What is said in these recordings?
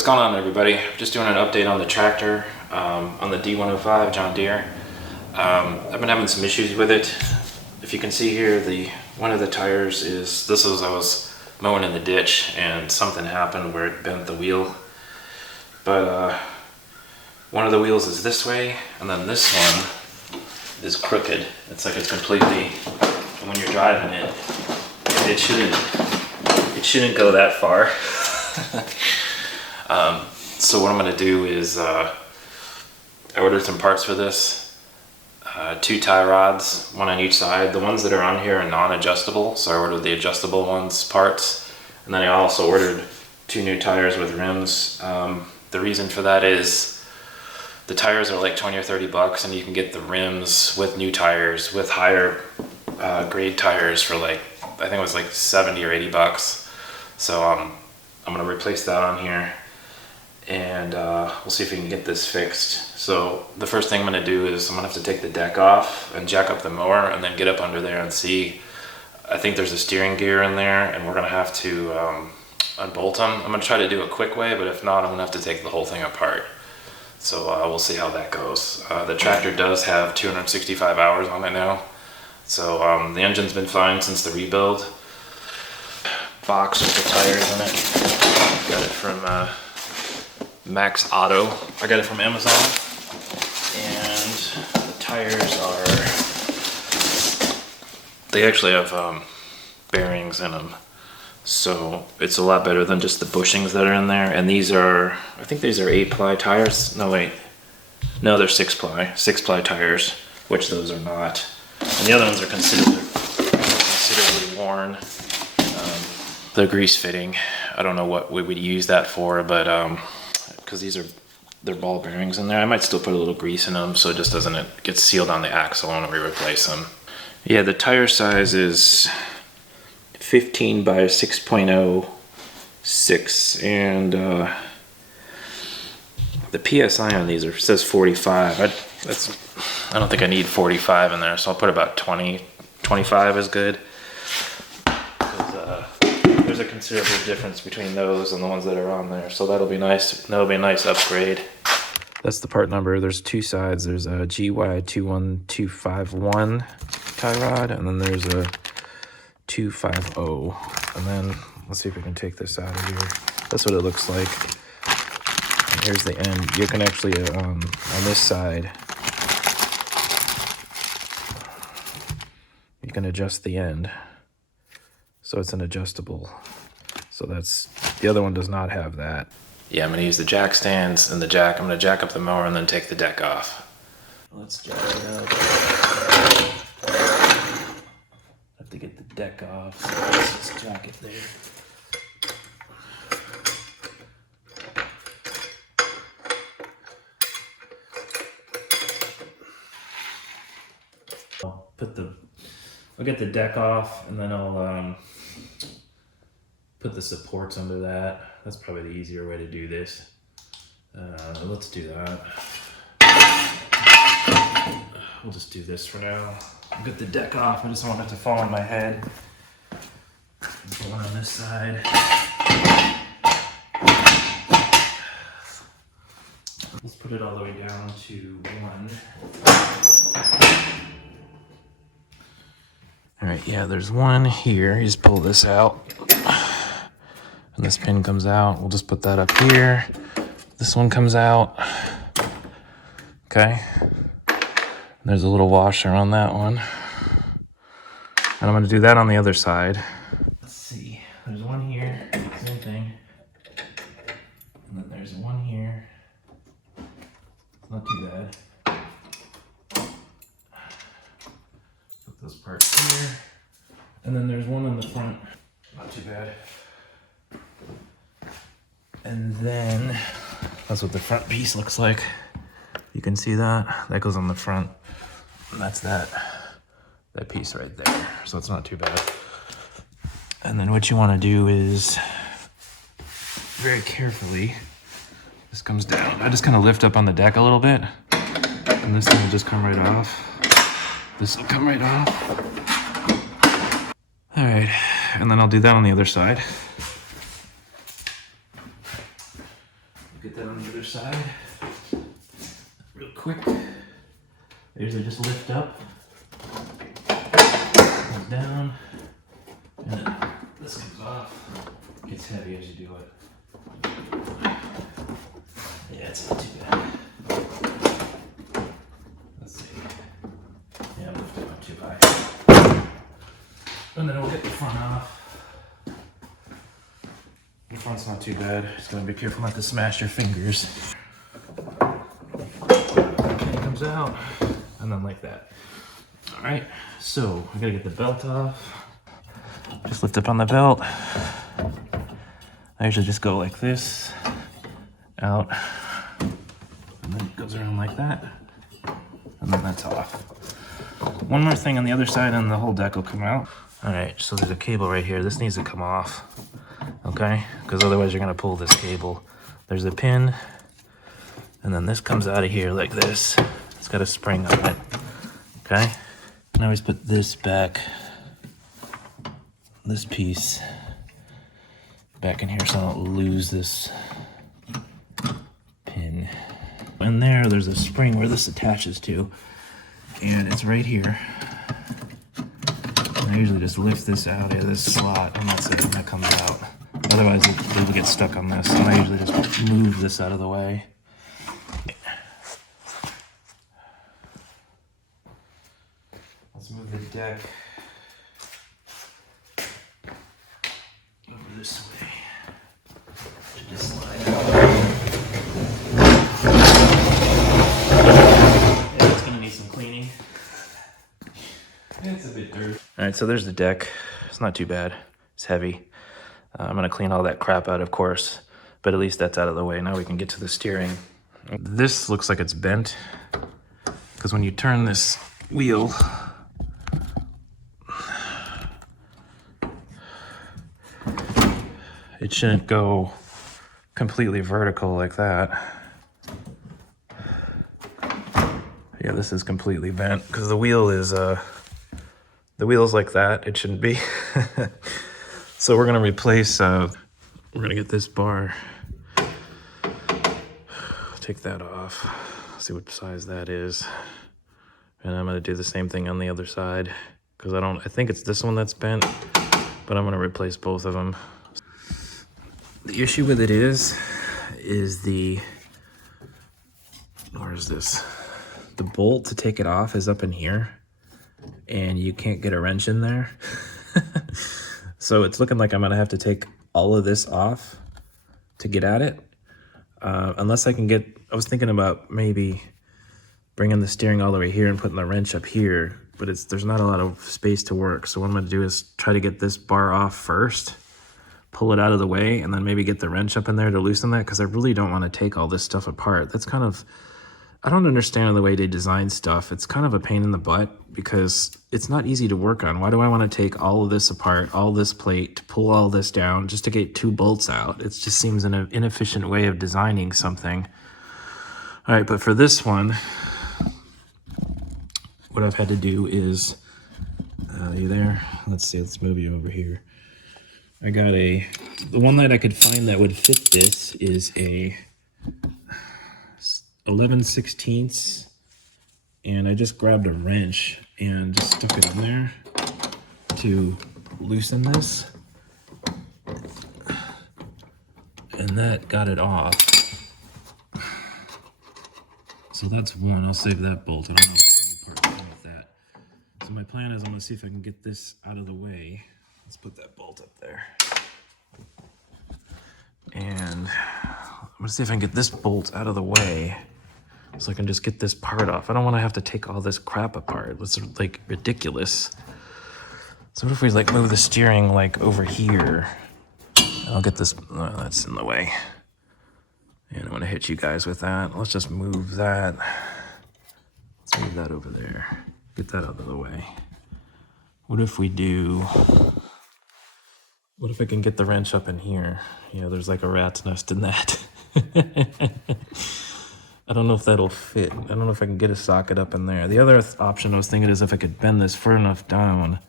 What's going on, everybody? Just doing an update on the tractor, on the D105 John Deere. I've been having some issues with it. If you can see here, one of the tires is, I was mowing in the ditch and something happened where it bent the wheel. But one of the wheels is this way, and then this one is crooked. It's like it's completely, and when you're driving it, it shouldn't go that far. So what I'm going to do is I ordered some parts for this, 2 tie rods, 1 on each side. The ones that are on here are non-adjustable, so I ordered the adjustable ones parts, and then I also ordered 2 new tires with rims. The reason for that is the tires are like 20 or 30 bucks, and you can get the rims with new tires with higher grade tires for like, I think it was like 70 or 80 bucks. So I'm going to replace that on here, and we'll see if we can get this fixed. So the first thing I'm going to do is I'm going to have to take the deck off and jack up the mower and then get up under there and see. I think there's a steering gear in there, and we're going to have to unbolt them. I'm going to try to do it a quick way, but if not, I'm going to have to take the whole thing apart. So we'll see how that goes. The tractor does have 265 hours on it now, so the engine's been fine since the rebuild. Box with the tires in it. Got it from Max Auto. I got it from Amazon, and the tires they actually have bearings in them, so it's a lot better than just the bushings that are in there. And these are, I think these are 8-ply tires. No, wait, no, they're 6-ply tires, which those are not. And the other ones are considerably worn. The grease fitting, I don't know what we would use that for, but because they're ball bearings in there, I might still put a little grease in them so it just doesn't get sealed on the axle when we replace them. Yeah, the tire size is 15 by 6.06, and the PSI on these says 45. I don't think I need 45 in there, so I'll put about 20, 25 is good. There's a considerable difference between those and the ones that are on there, so that'll be nice. That'll be a nice upgrade. That's the part number. There's 2 sides. There's a GY21251 tie rod, and then there's a 250. And then let's see if we can take this out of here. That's what it looks like. And here's the end. You can actually on this side, you can adjust the end. So it's an adjustable. So that's, the other one does not have that. Yeah, I'm gonna use the jack stands and the jack. I'm gonna jack up the mower and then take the deck off. Let's jack it up. Have to get the deck off. So let's just jack it there. I'll get the deck off, and then I'll put the supports under that. That's probably the easier way to do this. Let's do that. We'll just do this for now. I'll get the deck off. I just don't want it to fall on my head. Put one on this side. Let's put it all the way down to 1. All right, yeah, there's one here. You just pull this out, and this pin comes out. We'll just put that up here. This one comes out. Okay. There's a little washer on that one. And I'm gonna do that on the other side. Let's see, there's one here, same thing. And then there's one here. It's not too bad. Those parts here, and then there's one on the front, not too bad. And then that's what the front piece looks like. You can see that goes on the front, and that's that piece right there, so it's not too bad. And then what you want to do is very carefully, this comes down. I just kind of lift up on the deck a little bit, and this thing will just come right off. This will come right off. All right, and then I'll do that on the other side. side real quick. I usually just lift up, comes down, and then this comes off. Gets heavy as you do it. Yeah, it's not too bad. Let's see. Yeah, lift it up too high. And then we'll get the front off. The front's not too bad. Just gotta be careful not to smash your fingers. Okay, it comes out, and then like that. All right, so I gotta get the belt off. Just lift up on the belt. I usually just go like this, out, and then it goes around like that, and then that's off. One more thing on the other side, and the whole deck will come out. All right, so there's a cable right here. This needs to come off, okay? Because otherwise you're gonna pull this cable. There's a pin, and then this comes out of here like this. It's got a spring on it, okay? And I always put this back, this piece back in here so I don't lose this pin. And there's a spring where this attaches to, and it's right here. And I usually just lift this out of this slot, and that's it, and that comes out. Otherwise it will get stuck on this, and I usually just move this out of the way. Let's move the deck over this way. Should just slide out. Yeah, it's gonna need some cleaning. It's a bit dirty. All right, so there's the deck. It's not too bad. It's heavy. I'm gonna clean all that crap out, of course, but at least that's out of the way. Now we can get to the steering. This looks like it's bent, because when you turn this wheel, it shouldn't go completely vertical like that. Yeah, this is completely bent because the wheel's like that. It shouldn't be. So we're gonna replace. We're gonna get this bar. Take that off. See what size that is, and I'm gonna do the same thing on the other side because I think it's this one that's bent, but I'm gonna replace both of them. The issue with it is where's this? The bolt to take it off is up in here, and you can't get a wrench in there. So it's looking like I'm gonna have to take all of this off to get at it. Unless I was thinking about maybe bringing the steering all the way here and putting the wrench up here, but there's not a lot of space to work. So what I'm gonna do is try to get this bar off first, pull it out of the way, and then maybe get the wrench up in there to loosen that, because I really don't want to take all this stuff apart. That's kind of, I don't understand the way they design stuff. It's kind of a pain in the butt because it's not easy to work on. Why do I want to take all of this apart, all this plate, to pull all this down just to get 2 bolts out? It just seems an inefficient way of designing something. All right, but for this one, what I've had to do is, you there? Let's see, let's move you over here. I got the one that I could find that would fit this is a 11/16, and I just grabbed a wrench and just stuck it in there to loosen this, and that got it off. So that's one. I'll save that bolt. I don't know if there's any part with that. So my plan is I'm gonna see if I can get this out of the way. Let's put that bolt up there. And I'm gonna see if I can get this bolt out of the way so I can just get this part off. I don't want to have to take all this crap apart. It's like ridiculous. So what if we like move the steering like over here? I'll get this, that's in the way. And I'm gonna hit you guys with that. Let's just move that. Let's move that over there. Get that out of the way. What if we do, what if I can get the wrench up in here? Yeah, there's like a rat's nest in that. I don't know if that'll fit. I don't know if I can get a socket up in there. The other option I was thinking is if I could bend this far enough down,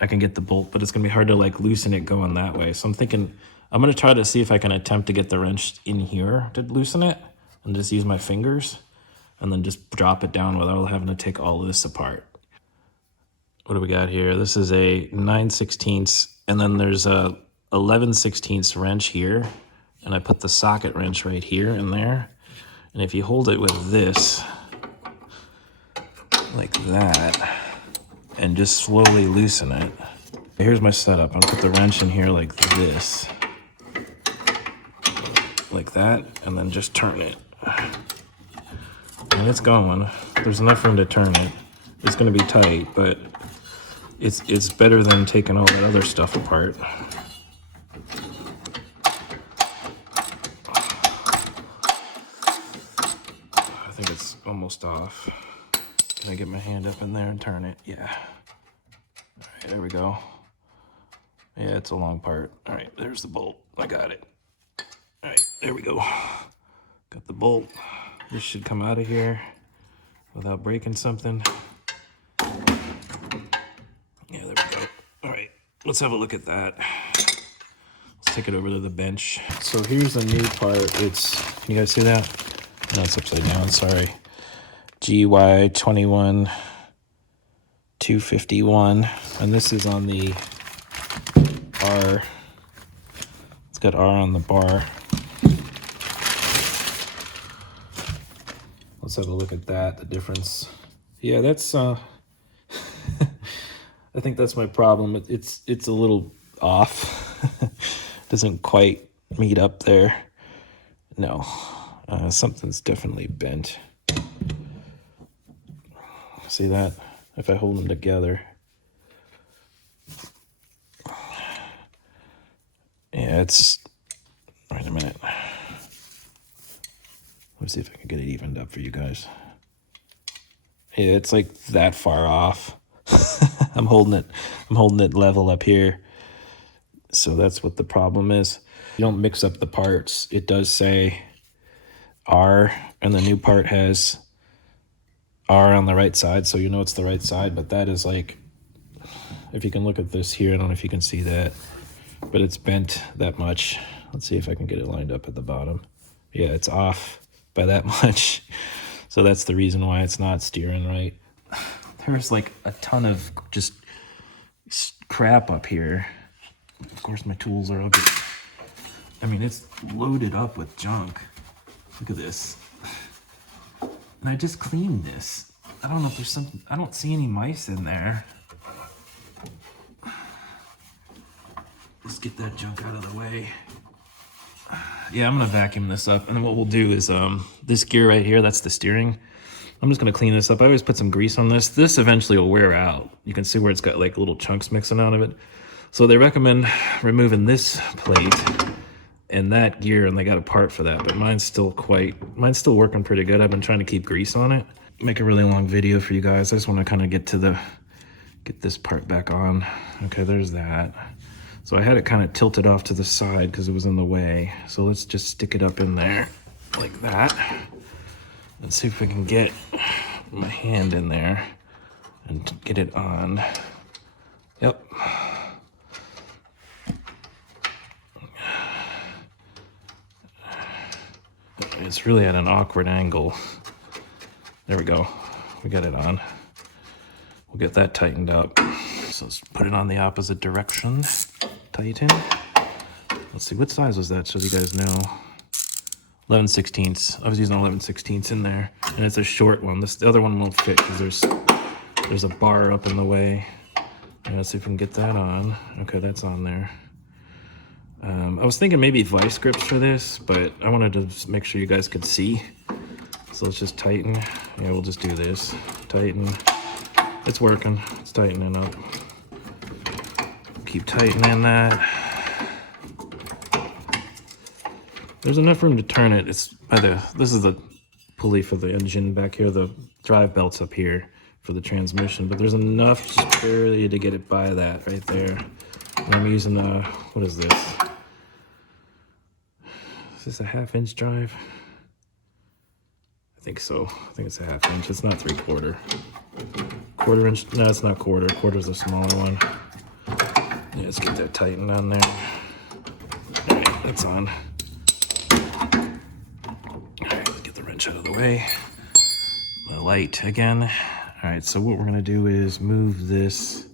I can get the bolt, but it's gonna be hard to like loosen it going that way. So I'm thinking, I'm gonna try to see if I can attempt to get the wrench in here to loosen it. and just use my fingers and then just drop it down without having to take all of this apart. What do we got here? This is a 9/16, and then there's a 11/16 wrench here, and I put the socket wrench right here and there. And if you hold it with this, like that, and just slowly loosen it. Here's my setup. I'm gonna put the wrench in here like this, like that, and then just turn it. And it's going. There's enough room to turn it. It's gonna be tight, but it's better than taking all that other stuff apart. I think it's almost off. Can I get my hand up in there and turn it? Yeah. All right, there we go. Yeah, it's a long part. All right, there's the bolt. I got it. All right, there we go. Got the bolt. This should come out of here without breaking something. Yeah, there we go. All right, let's have a look at that. Let's take it over to the bench. So here's a new part. Can you guys see that? No, it's upside down, sorry. GY21 251. And this is on the R. It's got R on the bar. Let's have a look at that, the difference. Yeah, that's I think that's my problem. It's a little off. Doesn't quite meet up there. No, something's definitely bent. See that? If I hold them together. Yeah, it's, wait a minute. Let's see if I can get it evened up for you guys. Yeah, it's like that far off. I'm holding it level up here. So that's what the problem is. You don't mix up the parts. It does say R, and the new part has R on the right side, so you know it's the right side, but that is like, if you can look at this here, I don't know if you can see that, but it's bent that much. Let's see if I can get it lined up at the bottom. Yeah, it's off by that much. So that's the reason why it's not steering right. There's like a ton of just crap up here. Of course, my tools are up. I mean, it's loaded up with junk. Look at this. And I just cleaned this. I don't know if there's something, I don't see any mice in there. Let's get that junk out of the way. Yeah, I'm gonna vacuum this up, and then what we'll do is this gear right here, that's the steering. I'm just gonna clean this up. I always put some grease on this. This eventually will wear out. You can see where it's got like little chunks mixing out of it. So they recommend removing this plate and that gear, and they got a part for that, but mine's still working pretty good. I've been trying to keep grease on it. Make a really long video for you guys. I just want to kind of get this part back on. Okay, there's that. So I had it kind of tilted off to the side because it was in the way. So let's just stick it up in there like that. Let's see if we can get my hand in there and get it on. Yep. It's really at an awkward angle. There we go. We got it on. We'll get that tightened up. So let's put it on the opposite direction. Tighten. Let's see, what size was that so you guys know? 11/16. I was using 11/16 in there, and it's a short one. The other one won't fit because there's a bar up in the way. And let's see if we can get that on. Okay, that's on there. I was thinking maybe vice grips for this, but I wanted to make sure you guys could see. So let's just tighten. Yeah, we'll just do this. Tighten. It's working. It's tightening up. Keep tightening that. There's enough room to turn it. It's by this is the pulley for the engine back here. The drive belt's up here for the transmission, but there's enough just barely to get it by that right there. And I'm using what is this? Is this a 1/2 inch drive? I think so. I think it's a 1/2 inch. It's not 3/4. 1/4 inch? No, it's not quarter. Quarter's a smaller one. Yeah, let's get that tightened on there. All right, that's on. All right, let's get the wrench out of the way. The light again. All right, so what we're gonna do is move this.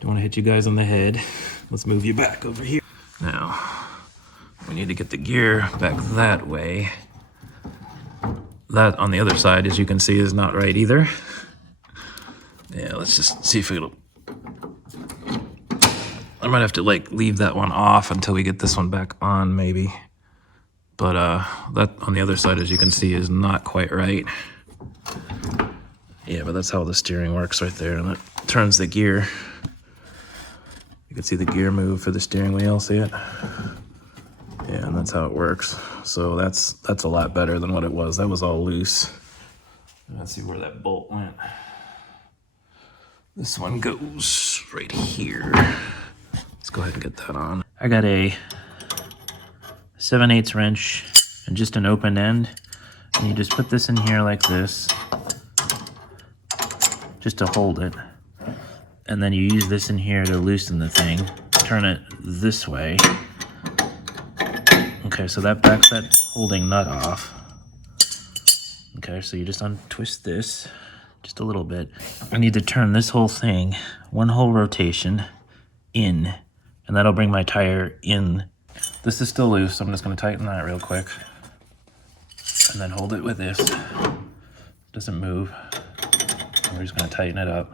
Don't wanna hit you guys on the head. Let's move you back over here. Now, we need to get the gear back that way. That on the other side, as you can see, is not right either. Yeah, let's just see if it'll... I might have to like leave that one off until we get this one back on maybe. But that on the other side, as you can see, is not quite right. Yeah, but that's how the steering works right there, and it turns the gear. You can see the gear move for the steering wheel, see it? Yeah, and that's how it works. So that's a lot better than what it was. That was all loose. Let's see where that bolt went. This one goes right here. Let's go ahead and get that on. I got a 7/8 wrench and just an open end. And you just put this in here like this, just to hold it. And then you use this in here to loosen the thing. Turn it this way. Okay, so that backs that holding nut off. Okay, so you just untwist this just a little bit. I need to turn this whole thing, one whole rotation, in, and that'll bring my tire in. This is still loose, so I'm just gonna tighten that real quick. And then hold it with this. Doesn't move. And we're just gonna tighten it up.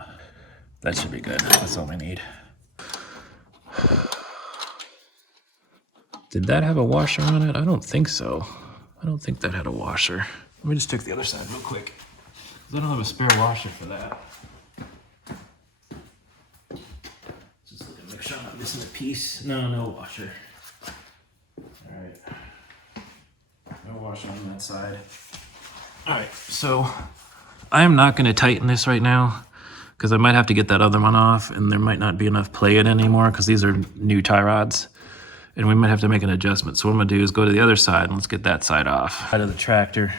That should be good, that's all we need. Did that have a washer on it? I don't think so. I don't think that had a washer. Let me just check the other side real quick. I don't have a spare washer for that. Just looking to make sure I'm not missing a piece. No washer. All right. No washer on that side. All right, so I am not gonna tighten this right now because I might have to get that other one off and there might not be enough play in anymore because these are new tie rods. And we might have to make an adjustment. So what I'm gonna do is go to the other side and let's get that side off. Out of the tractor,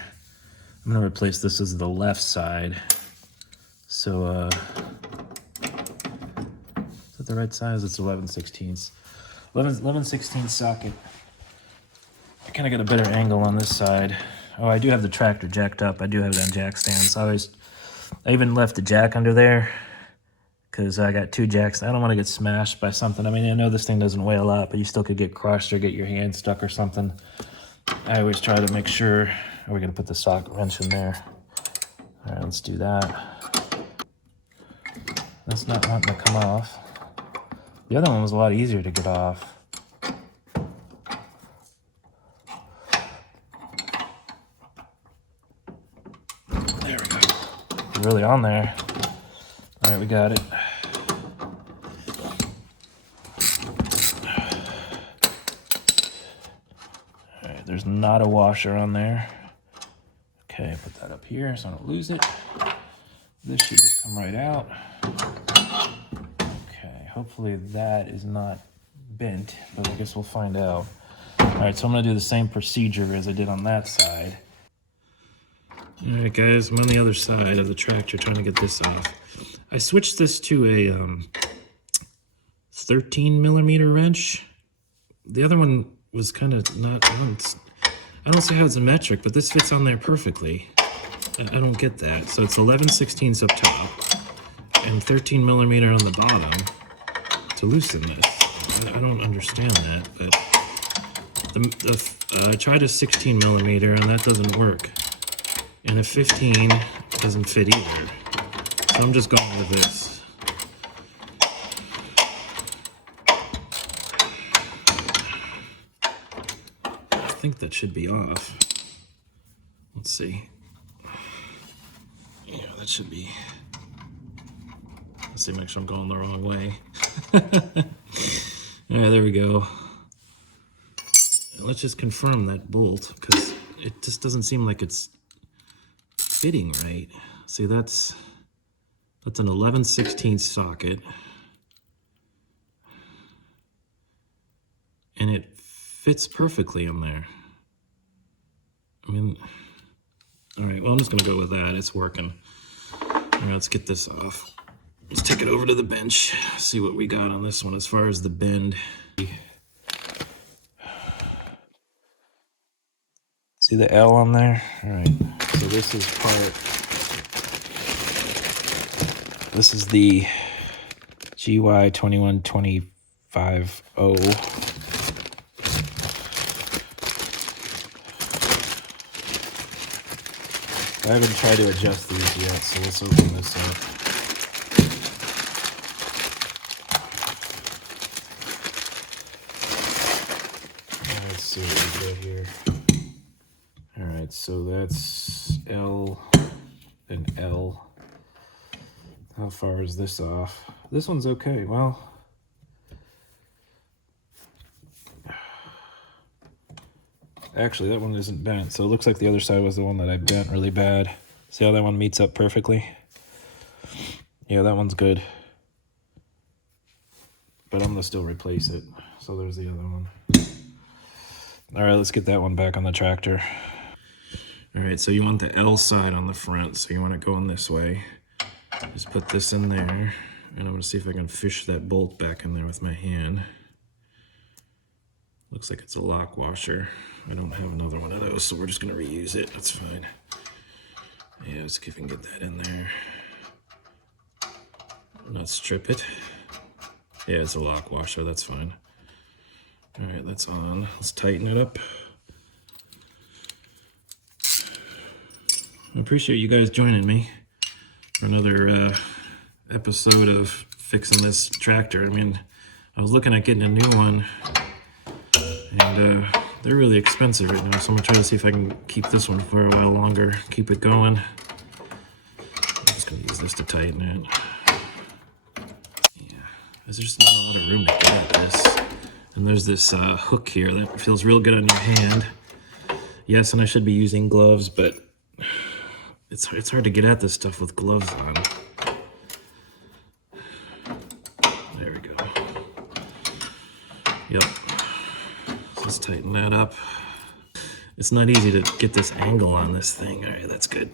I'm gonna replace this as the left side. So, is that the right size? It's 11/16. 11/16 socket. I kinda got a better angle on this side. Oh, I do have the tractor jacked up. I do have it on jack stands. I even left the jack under there because I got two jacks. I don't want to get smashed by something. I mean, I know this thing doesn't weigh a lot, but you still could get crushed or get your hand stuck or something. I always try to make sure. We're going to put the socket wrench in there. All right, let's do that. That's not wanting to come off. The other one was a lot easier to get off. There we go. It's really on there. All right, we got it. All right, there's not a washer on there. Okay, put that up here so I don't lose it. This should just come right out. Okay, hopefully that is not bent, but I guess we'll find out. All right, so I'm gonna do the same procedure as I did on that side. All right, guys, I'm on the other side of the tractor trying to get this off. I switched this to a 13 millimeter wrench. The other one was kind of not, I don't see how it's a metric, but this fits on there perfectly. I don't get that. So it's 11/16 up top and 13 millimeter on the bottom to loosen this. I don't understand that, but I tried a 16 millimeter and that doesn't work. And a 15 doesn't fit either. So I'm just going with this. I think that should be off. Let's see. Yeah, that should be. Let's see, make sure I'm going the wrong way. Yeah, there we go. Let's just confirm that bolt because it just doesn't seem like it's fitting right. See, that's an 11/16 socket. And it fits perfectly in there. I mean, all right, well, I'm just gonna go with that. It's working. All right, let's get this off. Let's take it over to the bench, see what we got on this one as far as the bend. See the L on there? All right, so this is this is the GY 21250. I haven't tried to adjust these yet, so let's open this up. Let's see what we got here. All right, so that's L and L. How far is this off? This one's okay. Well, actually, that one isn't bent, so it looks like the other side was the one that I bent really bad. See how that one meets up perfectly? Yeah, that one's good. But I'm gonna still replace it. So there's the other one. All right, let's get that one back on the tractor. All right, so you want the L side on the front, so you want it going this way. Just put this in there, and I'm gonna see if I can fish that bolt back in there with my hand. Looks like it's a lock washer. I don't have another one of those, so we're just gonna reuse it. That's fine. Yeah, let's see if we can get that in there. Not strip it. Yeah, it's a lock washer, that's fine. All right, that's on. Let's tighten it up. I appreciate you guys joining me for another episode of fixing this tractor. I mean, I was looking at getting a new one, and they're really expensive right now, so I'm gonna try to see if I can keep this one for a while longer, keep it going. I'm just gonna use this to tighten it. Yeah, there's just not a lot of room to get at this. And there's this hook here that feels real good on your hand. Yes, and I should be using gloves, but it's hard to get at this stuff with gloves on. There we go. Yep. So let's tighten that up. It's not easy to get this angle on this thing. All right, that's good.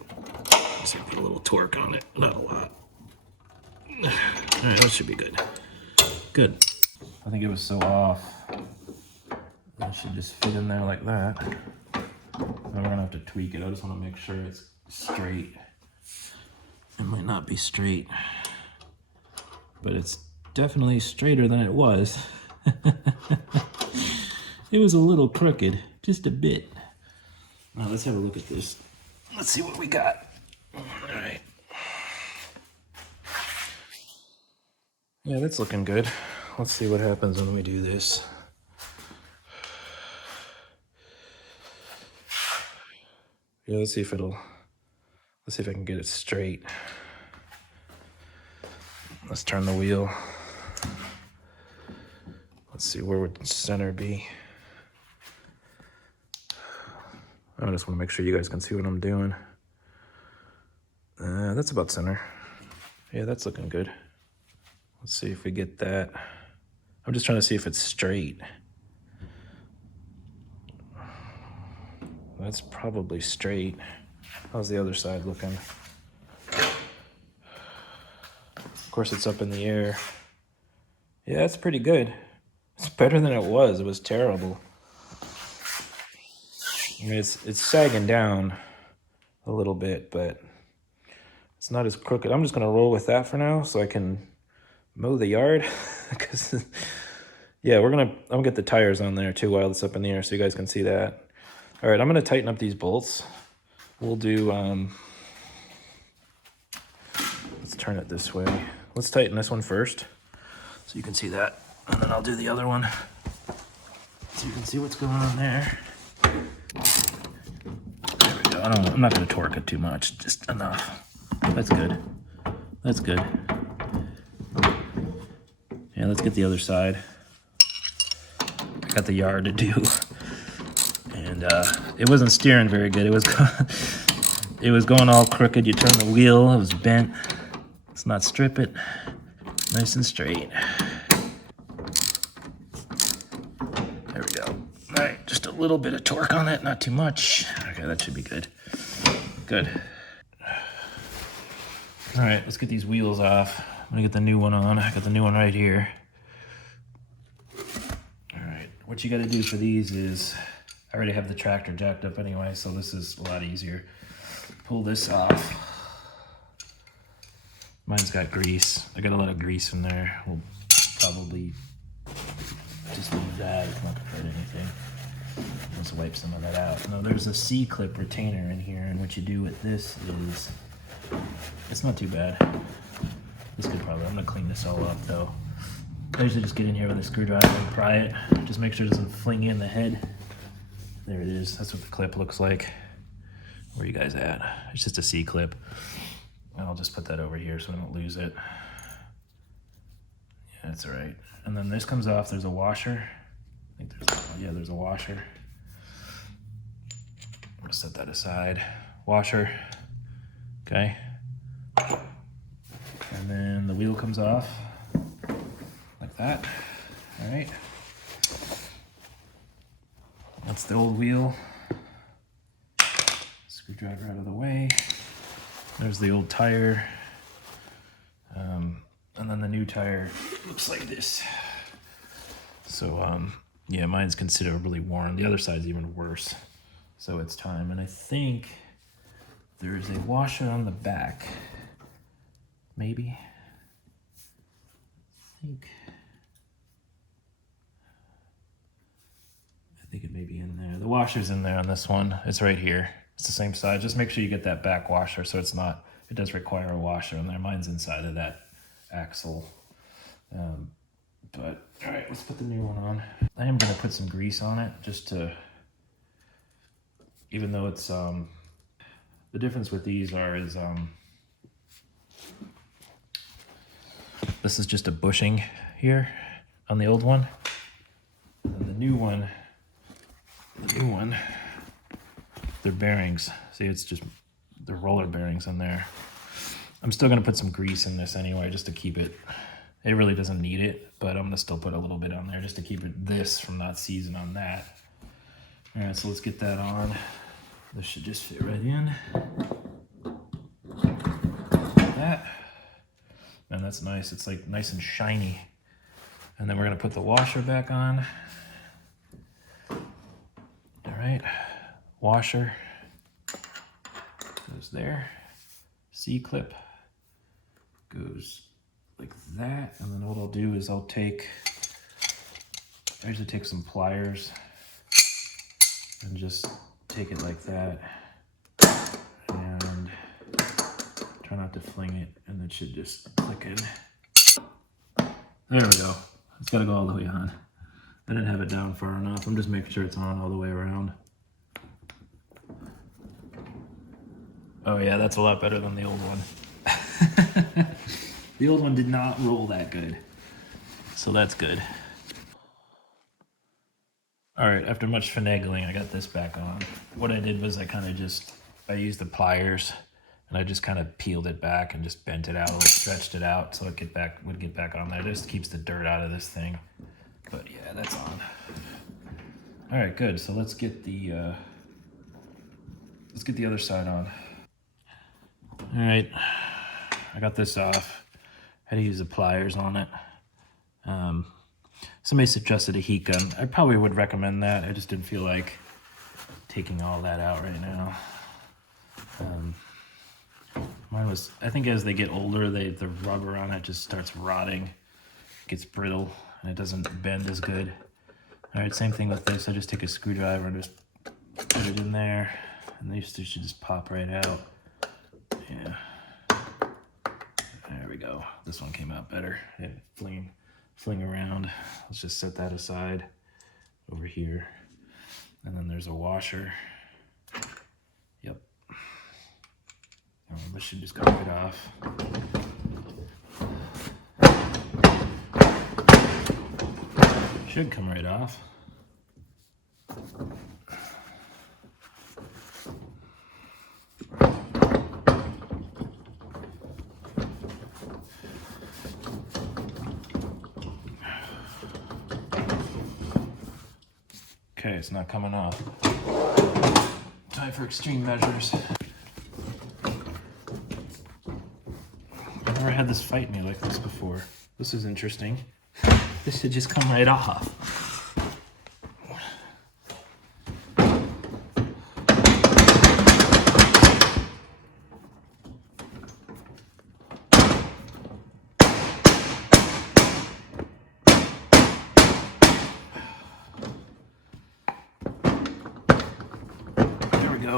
Just put a little torque on it, not a lot. All right, that should be good. Good. I think it was so off. That should just fit in there like that. We're gonna have to tweak it. I just want to make sure it's straight. It might not be straight, but it's definitely straighter than it was. It was a little crooked, just a bit. Now let's have a look at this. Let's see what we got. All right. Yeah, that's looking good. Let's see what happens when we do this. Yeah, let's see if I can get it straight. Let's turn the wheel. Let's see, where would the center be? I just want to make sure you guys can see what I'm doing. That's about center. Yeah, that's looking good. Let's see if we get that. I'm just trying to see if it's straight. That's probably straight. How's the other side looking? Of course, it's up in the air. Yeah, that's pretty good. It's better than it was. It was terrible. I mean, it's sagging down a little bit, but it's not as crooked. I'm just gonna roll with that for now, so I can mow the yard. Because yeah, I'm gonna get the tires on there too while it's up in the air, so you guys can see that. All right, I'm gonna tighten up these bolts. We'll do, let's turn it this way. Let's tighten this one first, so you can see that. And then I'll do the other one, so you can see what's going on there. There we go. I'm not gonna torque it too much, just enough. That's good. That's good. Yeah, let's get the other side. I got the yard to do. And it wasn't steering very good. It was going all crooked. You turn the wheel, it was bent. Let's not strip it. Nice and straight. There we go. All right, just a little bit of torque on it, not too much. Okay, that should be good. Good. All right, let's get these wheels off. I'm gonna get the new one on. I got the new one right here. All right, what you gotta do for these is, I already have the tractor jacked up anyway, so this is a lot easier. Pull this off. Mine's got grease. I got a lot of grease in there. We'll probably just leave that. It's not gonna hurt anything. Let's wipe some of that out. Now there's a C-clip retainer in here, and what you do with this is, it's not too bad. This could probably, I'm gonna clean this all up though. I usually just get in here with a screwdriver and pry it. Just make sure it doesn't fling in the head. There it is. That's what the clip looks like. Where are you guys at? It's just a C-clip. And I'll just put that over here so I don't lose it. Yeah, that's all right. And then this comes off. There's a washer. I think there's a washer. I'm gonna set that aside. Washer. Okay. And then the wheel comes off like that. All right. That's the old wheel. Screwdriver out of the way. There's the old tire. And then the new tire looks like this. So yeah, mine's considerably worn. The other side's even worse. So it's time. And I think there's a washer on the back. Maybe. I think it may be in there. The washer's in there on this one. It's right here. It's the same side. Just make sure you get that back washer so it's not, it does require a washer in there. Mine's inside of that axle. But all right, let's put the new one on. I am gonna put some grease on it just to, even though it's, the difference with these is this is just a bushing here on the old one. And the new one, they're bearings. See, it's just the roller bearings in there. I'm still gonna put some grease in this anyway, just to keep it. It really doesn't need it, but I'm gonna still put a little bit on there just to keep this from not seizing on that. All right, so let's get that on. This should just fit right in. Like that. And that's nice. It's like nice and shiny. And then we're gonna put the washer back on. All right, washer goes there. C-clip goes like that. And then what I'll do is I usually take some pliers and just take it like that. And try not to fling it, and it should just click in. There we go. It's gotta go all the way on. I didn't have it down far enough. I'm just making sure it's on all the way around. Oh yeah, that's a lot better than the old one. The old one did not roll that good. So that's good. All right, after much finagling, I got this back on. What I did was I used the pliers and I just kind of peeled it back and just bent it out, like stretched it out so it would get back on there. It just keeps the dirt out of this thing. But yeah, that's on. All right, good. So let's get the other side on. All right, I got this off. Had to use the pliers on it. Somebody suggested a heat gun. I probably would recommend that. I just didn't feel like taking all that out right now. Mine was, I think as they get older, the rubber on it just starts rotting, gets brittle, and it doesn't bend as good. All right, same thing with this. I just take a screwdriver and just put it in there, and they should just pop right out. Yeah. There we go. This one came out better. It fling around. Let's just set that aside over here. And then there's a washer. Yep. This should just go right off. Should come right off. Okay, it's not coming off. Time for extreme measures. I've never had this fight me like this before. This is interesting. This should just come right off.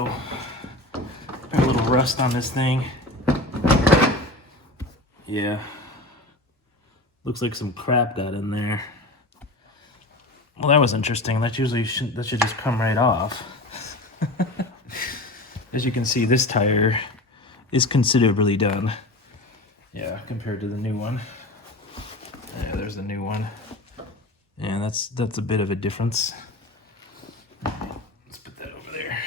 go. Got a little rust on this thing. Yeah. Looks like some crap got in there. Well, that was interesting. That should just come right off. As you can see, this tire is considerably done. Yeah, compared to the new one. Yeah, there's the new one. And that's a bit of a difference. Let's put that over there.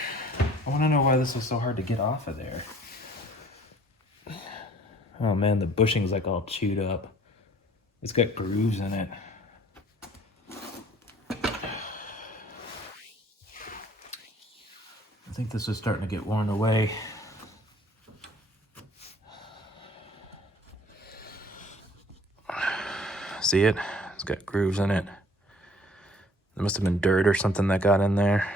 I want to know why this was so hard to get off of there. Oh man, the bushing's like all chewed up. It's got grooves in it. I think this is starting to get worn away. See it? It's got grooves in it. There must have been dirt or something that got in there.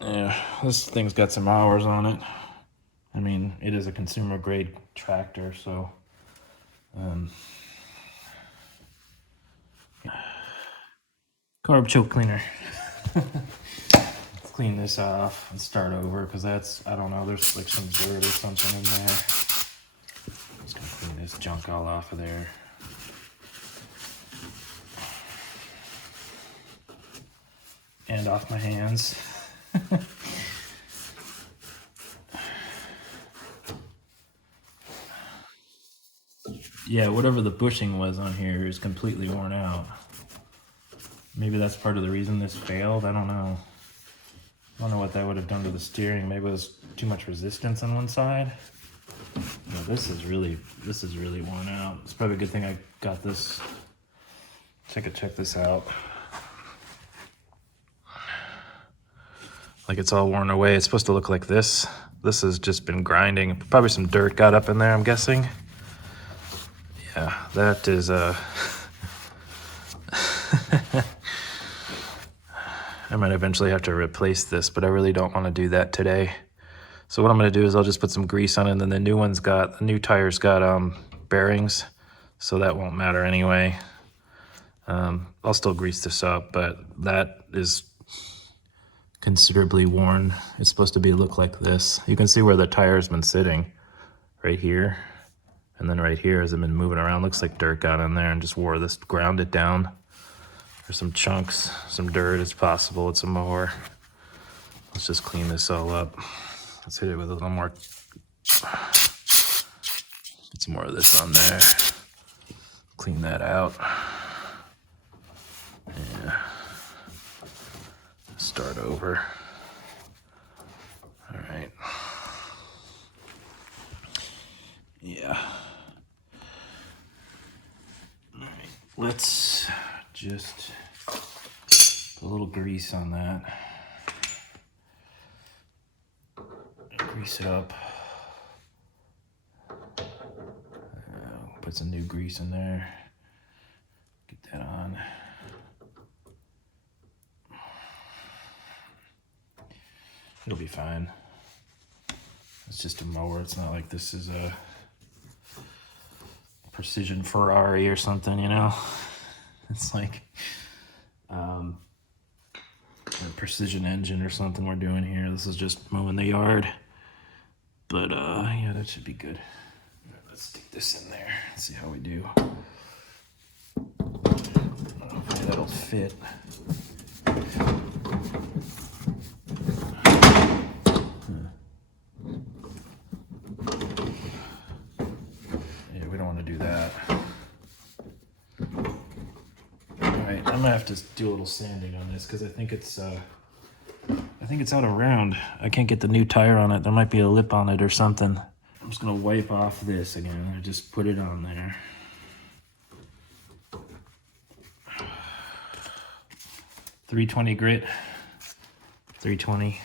Yeah, this thing's got some hours on it. I mean, it is a consumer grade tractor, so carb choke cleaner. Let's clean this off and start over, because that's, I don't know, there's like some dirt or something in there. Just gonna clean this junk all off of there. And off my hands. Yeah, whatever the bushing was on here is completely worn out. Maybe that's part of the reason this failed. I don't know. I don't know what that would have done to the steering. Maybe it was too much resistance on one side. No, this is really worn out. It's probably a good thing I got this. So I could check this out. Like, it's all worn away. It's supposed to look like this. This has just been grinding. Probably some dirt got up in there, I'm guessing. Yeah, that is I might eventually have to replace this, but I really don't want to do that today. So what I'm going to do is I'll just put some grease on it, and then the new tire's got bearings, so that won't matter anyway. I'll still grease this up, but that is considerably worn. It's supposed to look like this. You can see where the tire's been sitting right here, and then right here as I've been moving around, looks like dirt got in there and just ground it down. There's some chunks, some dirt. It's possible it's a mower. Let's just clean this all up. Let's hit it with a little more. Get some more of this on there. Clean that out. Yeah. Start over. All right. Yeah. All right. Let's just put a little grease on that. Grease it up. Put some new grease in there. Get that on. It'll be fine. It's just a mower. It's not like this is a precision Ferrari or something, you know? It's like a precision engine or something we're doing here. This is just mowing the yard. But yeah, that should be good. Let's stick this in there. Let's see how we do. Hopefully that'll fit. Yeah, we don't want to do that. Alright, I'm gonna have to do a little sanding on this because I think it's out of round. I can't get the new tire on it. There might be a lip on it or something. I'm just gonna wipe off this again. I just put it on there. .320 grit. 320.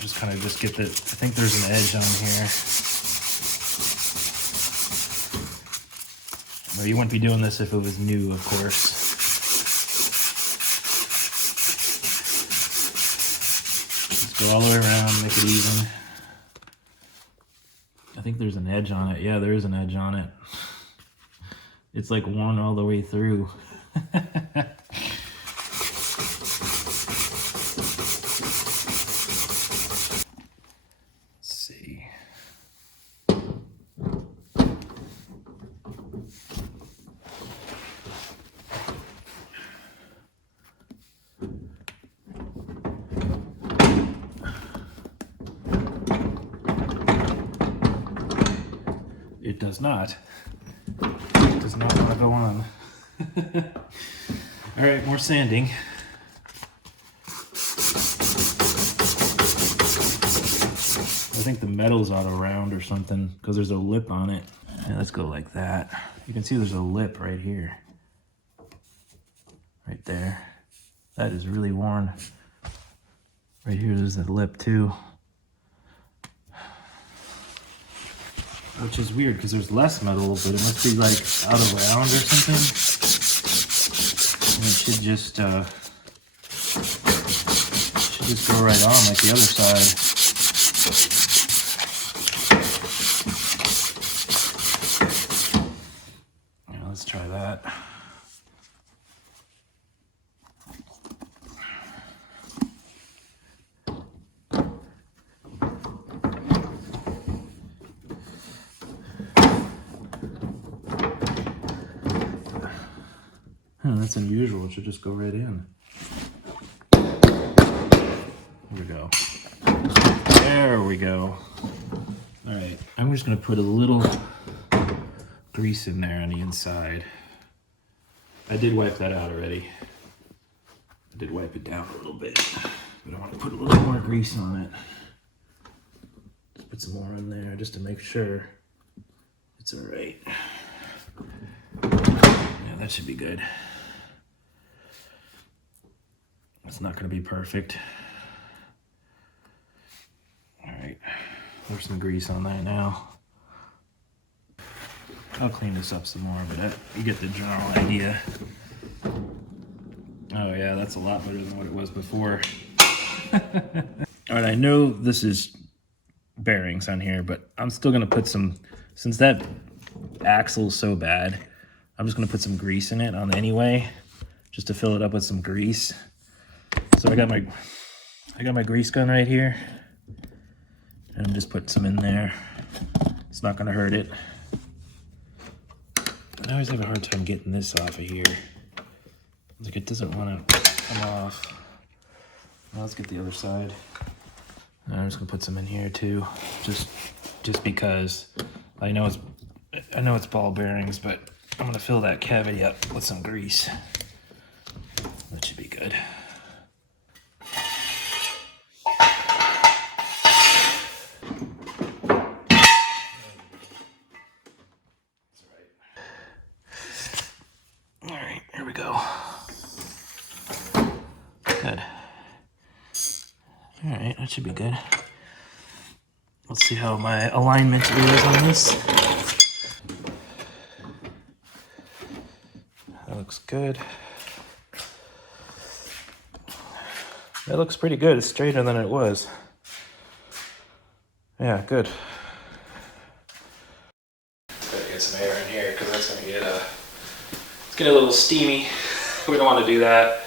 Just kind of get the. I think there's an edge on here. Well, you wouldn't be doing this if it was new, of course. Just go all the way around, make it even. I think there's an edge on it. Yeah, there is an edge on it. It's like worn all the way through. See. It does not. It does not want to go on. All right, more sanding. I think the metal's out of round or something because there's a lip on it. Yeah, let's go like that. You can see there's a lip right here. Right there. That is really worn. Right here, there's a lip too. Which is weird because there's less metal, but it must be like out of round or something. And it should just go right on like the other side. Yeah, let's try that. That's unusual. It should just go right in. Here we go. There we go. All right, I'm just gonna put a little grease in there on the inside. I did wipe that out already. I did wipe it down a little bit, but I want to put a little more grease on it. Just put some more in there just to make sure it's all right. Yeah, that should be good. It's not going to be perfect. All right, there's some grease on that now. I'll clean this up some more, but you get the general idea. Oh yeah, that's a lot better than what it was before. All right, I know this is bearings on here, but I'm still going to put some, since that axle is so bad, I'm just going to put some grease in it on anyway, just to fill it up with some grease. So I got my grease gun right here, and I'm just putting some in there. It's not gonna hurt it. I always have a hard time getting this off of here. Like it doesn't want to come off. Now let's get the other side. And I'm just gonna put some in here too, just because I know it's ball bearings, but I'm gonna fill that cavity up with some grease. That should be good. Good. All right, that should be good. Let's see how my alignment is on this. That looks good. That looks pretty good. It's straighter than it was. Yeah, good. Gotta get some air in here because that's gonna get it's getting a little steamy. We don't want to do that.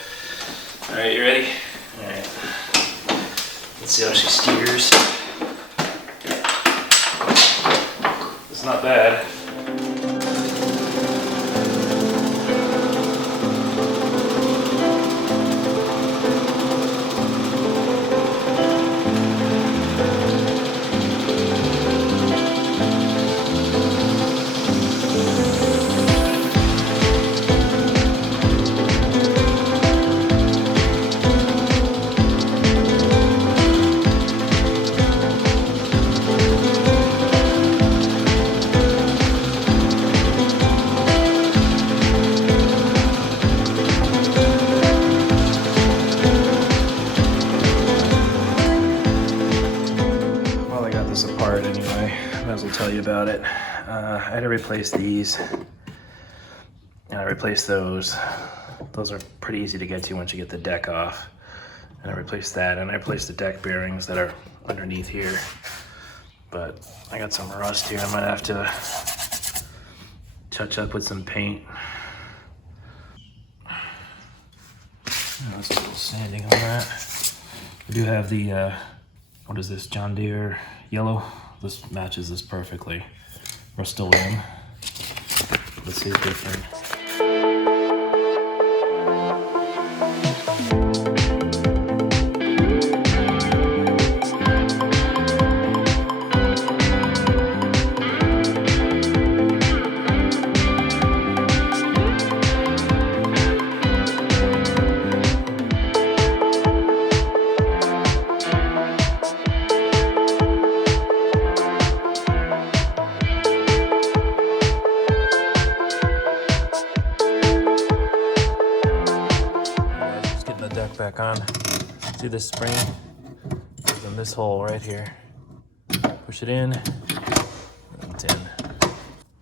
All right, you ready? All right. Let's see how she steers. It's not bad. Apart anyway, I might as well tell you about it. I had to replace these, and I replaced those. Those are pretty easy to get to once you get the deck off. And I replaced that, and I replaced the deck bearings that are underneath here. But I got some rust here. I might have to touch up with some paint. That's a little sanding on that. I do have the, what is this, John Deere yellow? This matches this perfectly. Rust-Oleum. Let's see it's different. Deck back on. See this spring? It's in this hole right here. Push it in. It's in.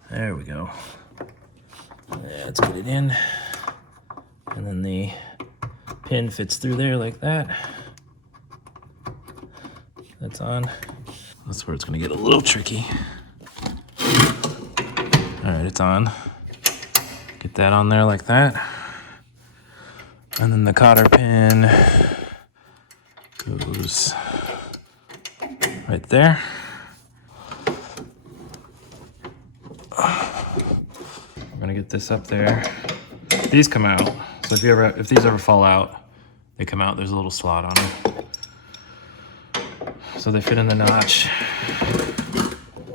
There we go. Yeah, let's get it in. And then the pin fits through there like that. That's on. That's where it's gonna get a little tricky. All right, it's on. Get that on there like that. And then the cotter pin goes right there. We're gonna get this up there. These come out. So if these ever fall out, they come out. There's a little slot on them. So they fit in the notch.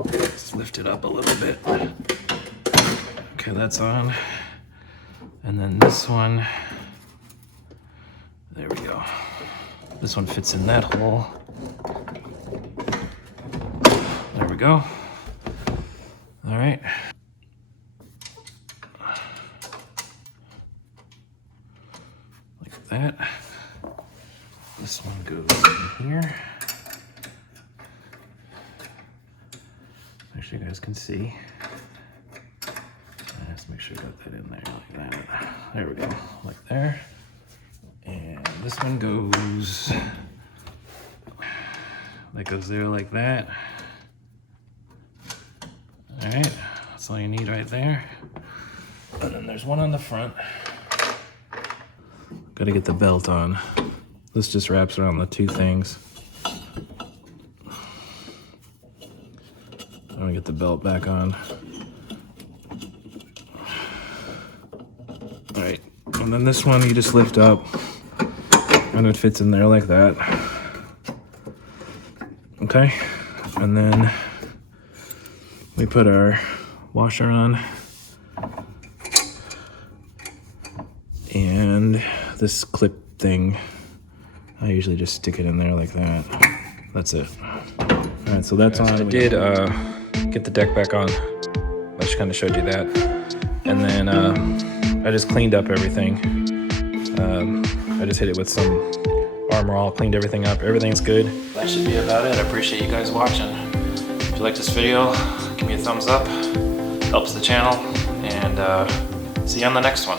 Let's lift it up a little bit. Okay, that's on. And then this one, there we go. This one fits in that hole. There we go. All right. Like that. This one goes in here. Actually, you guys can see. Let's make sure I got that in there like that. There we go, like there. And this one goes, that goes there like that. All right, that's all you need right there. And then there's one on the front. Gotta get the belt on. This just wraps around the two things. I'm gonna get the belt back on. All right, and then this one you just lift up and it fits in there like that. Okay, and then we put our washer on and this clip thing, I usually just stick it in there like that. That's it. All right, so that's on. I did get the deck back on. I just kind of showed you that. And then I just cleaned up everything. I just hit it with some Armor All, cleaned everything up. Everything's good. That should be about it. I appreciate you guys watching. If you like this video, give me a thumbs up. Helps the channel. And see you on the next one.